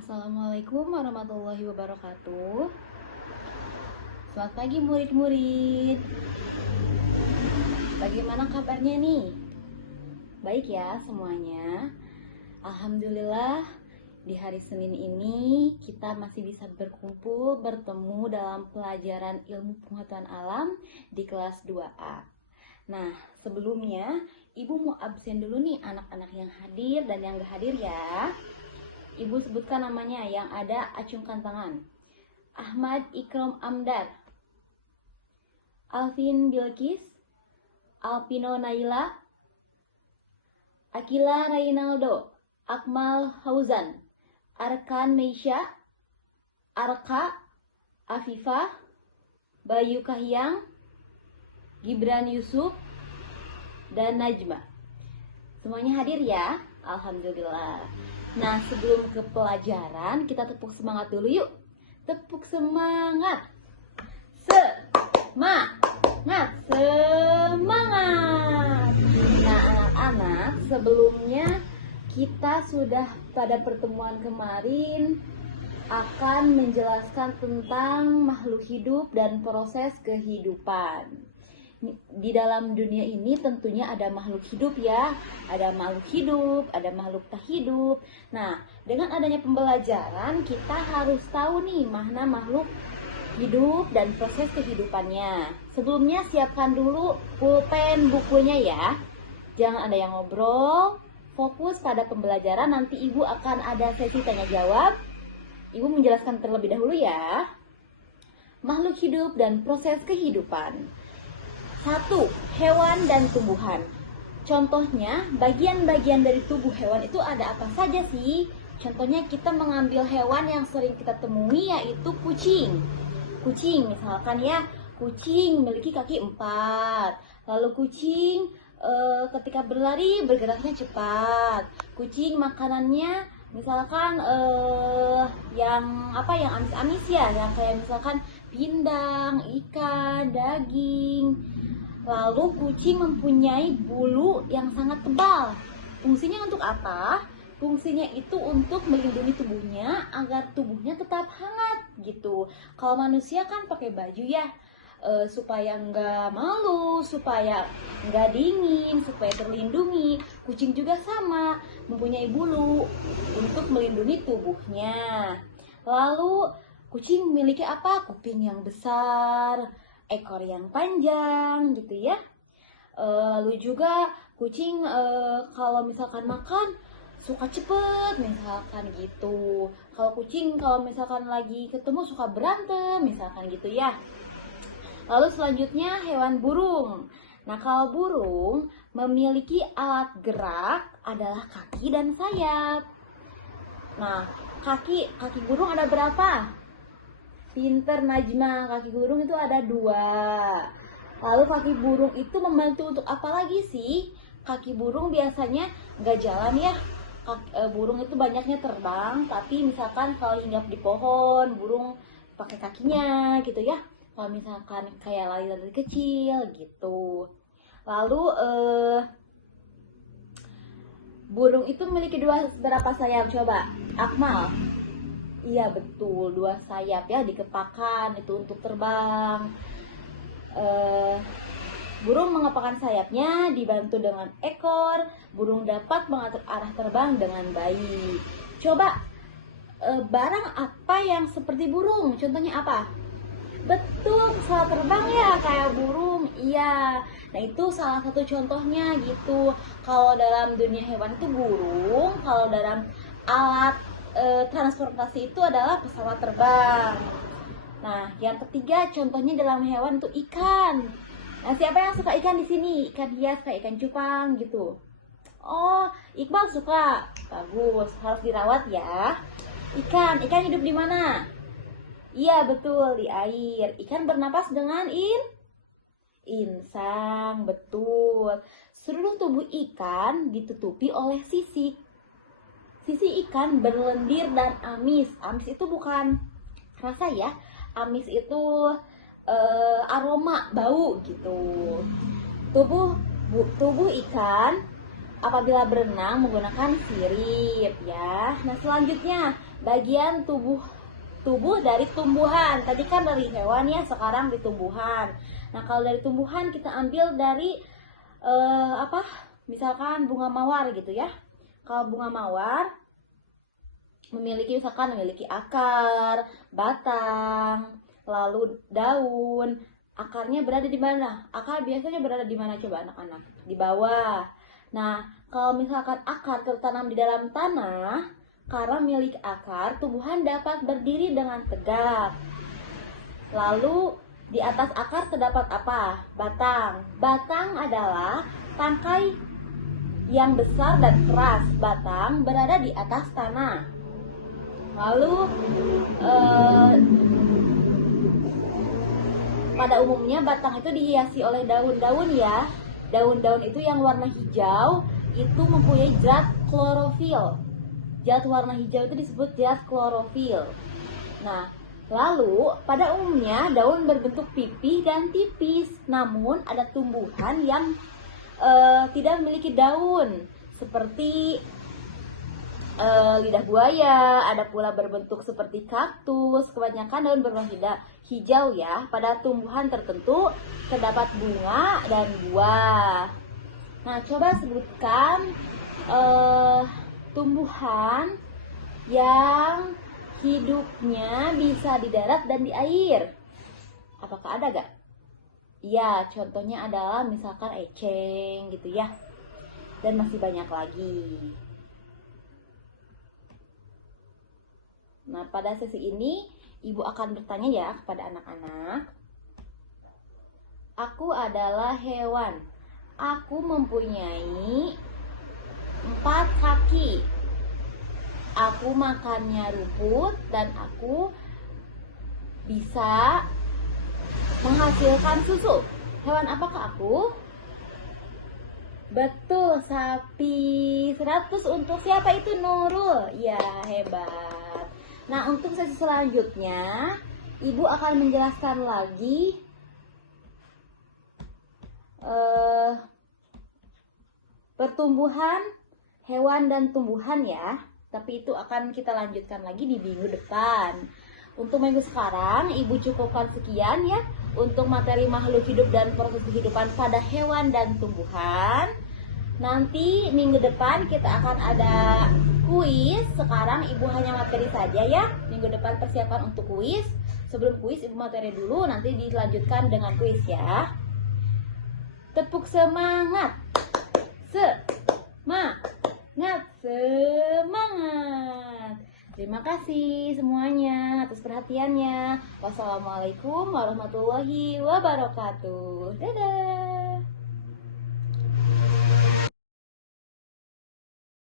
Assalamualaikum warahmatullahi wabarakatuh. Selamat pagi murid-murid. Bagaimana kabarnya nih? Baik ya semuanya. Alhamdulillah di hari Senin ini kita masih bisa berkumpul bertemu dalam pelajaran ilmu pengetahuan alam di kelas 2A. Nah, sebelumnya Ibu mau absen dulu nih anak-anak yang hadir dan yang gak hadir ya. Ibu sebutkan namanya, yang ada acungkan tangan. Ahmad Ikram Amdar, Alvin Bilkis, Alpino Naila, Akila Reynaldo, Akmal Hauzan, Arkan Meisha, Arka, Afifah, Bayu Kahyang, Gibran Yusuf, dan Najma. Semuanya hadir ya? Alhamdulillah. Nah, sebelum ke pelajaran, kita tepuk semangat dulu yuk. Tepuk semangat. Semangat. Semangat. Nah, anak-anak, sebelumnya kita sudah pada pertemuan kemarin akan menjelaskan tentang makhluk hidup dan proses kehidupan. Di dalam dunia ini tentunya ada makhluk hidup ya, ada makhluk hidup, ada makhluk tak hidup. Nah, dengan adanya pembelajaran kita harus tahu nih mana makhluk hidup dan proses kehidupannya. Sebelumnya siapkan dulu pulpen bukunya ya. Jangan ada yang ngobrol, fokus pada pembelajaran. Nanti Ibu akan ada sesi tanya jawab. Ibu menjelaskan terlebih dahulu ya. Makhluk hidup dan proses kehidupan. 1. Hewan dan tumbuhan. Contohnya, bagian-bagian dari tubuh hewan itu ada apa saja sih? Contohnya kita mengambil hewan yang sering kita temui yaitu kucing. Kucing misalkan ya, kucing memiliki kaki 4. Lalu kucing ketika berlari bergeraknya cepat. Kucing makanannya misalkan yang amis-amis ya, yang kayak misalkan pindang, ikan, daging. Lalu kucing mempunyai bulu yang sangat tebal. Fungsinya untuk apa? Fungsinya itu untuk melindungi tubuhnya agar tubuhnya tetap hangat gitu. Kalau manusia kan pakai baju ya, supaya nggak malu, supaya nggak dingin, supaya terlindungi. Kucing juga sama, mempunyai bulu untuk melindungi tubuhnya. Lalu kucing memiliki apa? Kuping yang besar, ekor yang panjang gitu ya. Lalu juga kucing kalau misalkan makan suka cepet misalkan gitu. Kalau kucing kalau misalkan lagi ketemu suka berantem misalkan gitu ya. Lalu selanjutnya hewan burung. Nah, kalau burung memiliki alat gerak adalah kaki dan sayap. Nah, kaki burung ada berapa? Pinter Najma, kaki burung itu ada 2. Lalu kaki burung itu membantu untuk apa lagi sih? Kaki burung biasanya nggak jalan ya. Burung itu banyaknya terbang, tapi misalkan kalau hinggap di pohon, burung pakai kakinya gitu ya. Kalau misalkan kayak lari-lari kecil gitu. Lalu burung itu memiliki berapa sayap coba? Akmal. Iya betul, 2 sayap ya dikepakkan itu untuk terbang. Burung mengepakkan sayapnya dibantu dengan ekor. Burung dapat mengatur arah terbang dengan baik. Coba barang apa yang seperti burung? Contohnya apa? Betul, pesawat terbang ya kayak burung. Iya. Nah itu salah satu contohnya gitu. Kalau dalam dunia hewan itu burung, kalau dalam alat transportasi itu adalah pesawat terbang. Nah, yang ketiga contohnya dalam hewan itu ikan. Nah, siapa yang suka ikan di sini? Ikan hias kayak ikan cupang gitu. Oh, Iqbal suka. Bagus, harus dirawat ya. Ikan hidup di mana? Iya, betul, di air. Ikan bernapas dengan insang, betul. Seluruh tubuh ikan ditutupi oleh sisik. Sisi ikan berlendir dan amis. Amis itu bukan rasa ya. Amis itu aroma, bau gitu. Tubuh ikan apabila berenang menggunakan sirip ya. Nah, selanjutnya bagian tubuh dari tumbuhan. Tadi kan dari hewan ya, sekarang di tumbuhan. Nah, kalau dari tumbuhan kita ambil dari misalkan bunga mawar gitu ya. Kalau bunga mawar memiliki akar, batang, lalu daun. Akarnya berada di mana? Akar biasanya berada di mana coba anak-anak? Di bawah. Nah, kalau misalkan akar tertanam di dalam tanah, karena milik akar, tumbuhan dapat berdiri dengan tegak. Lalu di atas akar terdapat apa? Batang. Batang adalah tangkai yang besar dan keras. Batang berada di atas tanah. Lalu pada umumnya batang itu dihiasi oleh daun-daun ya. Daun-daun itu yang warna hijau itu mempunyai zat klorofil. Zat warna hijau itu disebut zat klorofil. Nah, lalu pada umumnya daun berbentuk pipih dan tipis. Namun ada tumbuhan yang tidak memiliki daun, seperti lidah buaya. Ada pula berbentuk seperti kaktus. Kebanyakan daun berwarna hijau ya. Pada tumbuhan tertentu terdapat bunga dan buah. Nah, coba sebutkan tumbuhan yang hidupnya bisa di darat dan di air. Apakah ada gak? Ya, contohnya adalah misalkan eceng gitu ya. Dan masih banyak lagi. Nah, pada sesi ini Ibu akan bertanya ya kepada anak-anak. Aku adalah hewan. Aku mempunyai 4 kaki. Aku makannya rumput dan aku bisa menghasilkan susu. Hewan apakah aku? Betul, sapi. 100 untuk siapa itu? Nurul. Ya, hebat. Nah, untuk sesi selanjutnya Ibu akan menjelaskan lagi pertumbuhan hewan dan tumbuhan ya. Tapi itu akan kita lanjutkan lagi di minggu depan. Untuk minggu sekarang Ibu cukupkan sekian ya untuk materi makhluk hidup dan proses kehidupan pada hewan dan tumbuhan. Nanti minggu depan kita akan ada kuis. Sekarang Ibu hanya materi saja ya. Minggu depan persiapan untuk kuis. Sebelum kuis Ibu materi dulu, nanti dilanjutkan dengan kuis ya. Tepuk semangat. Semangat. Terima kasih semuanya atas perhatiannya. Wassalamualaikum warahmatullahi wabarakatuh. Dadah.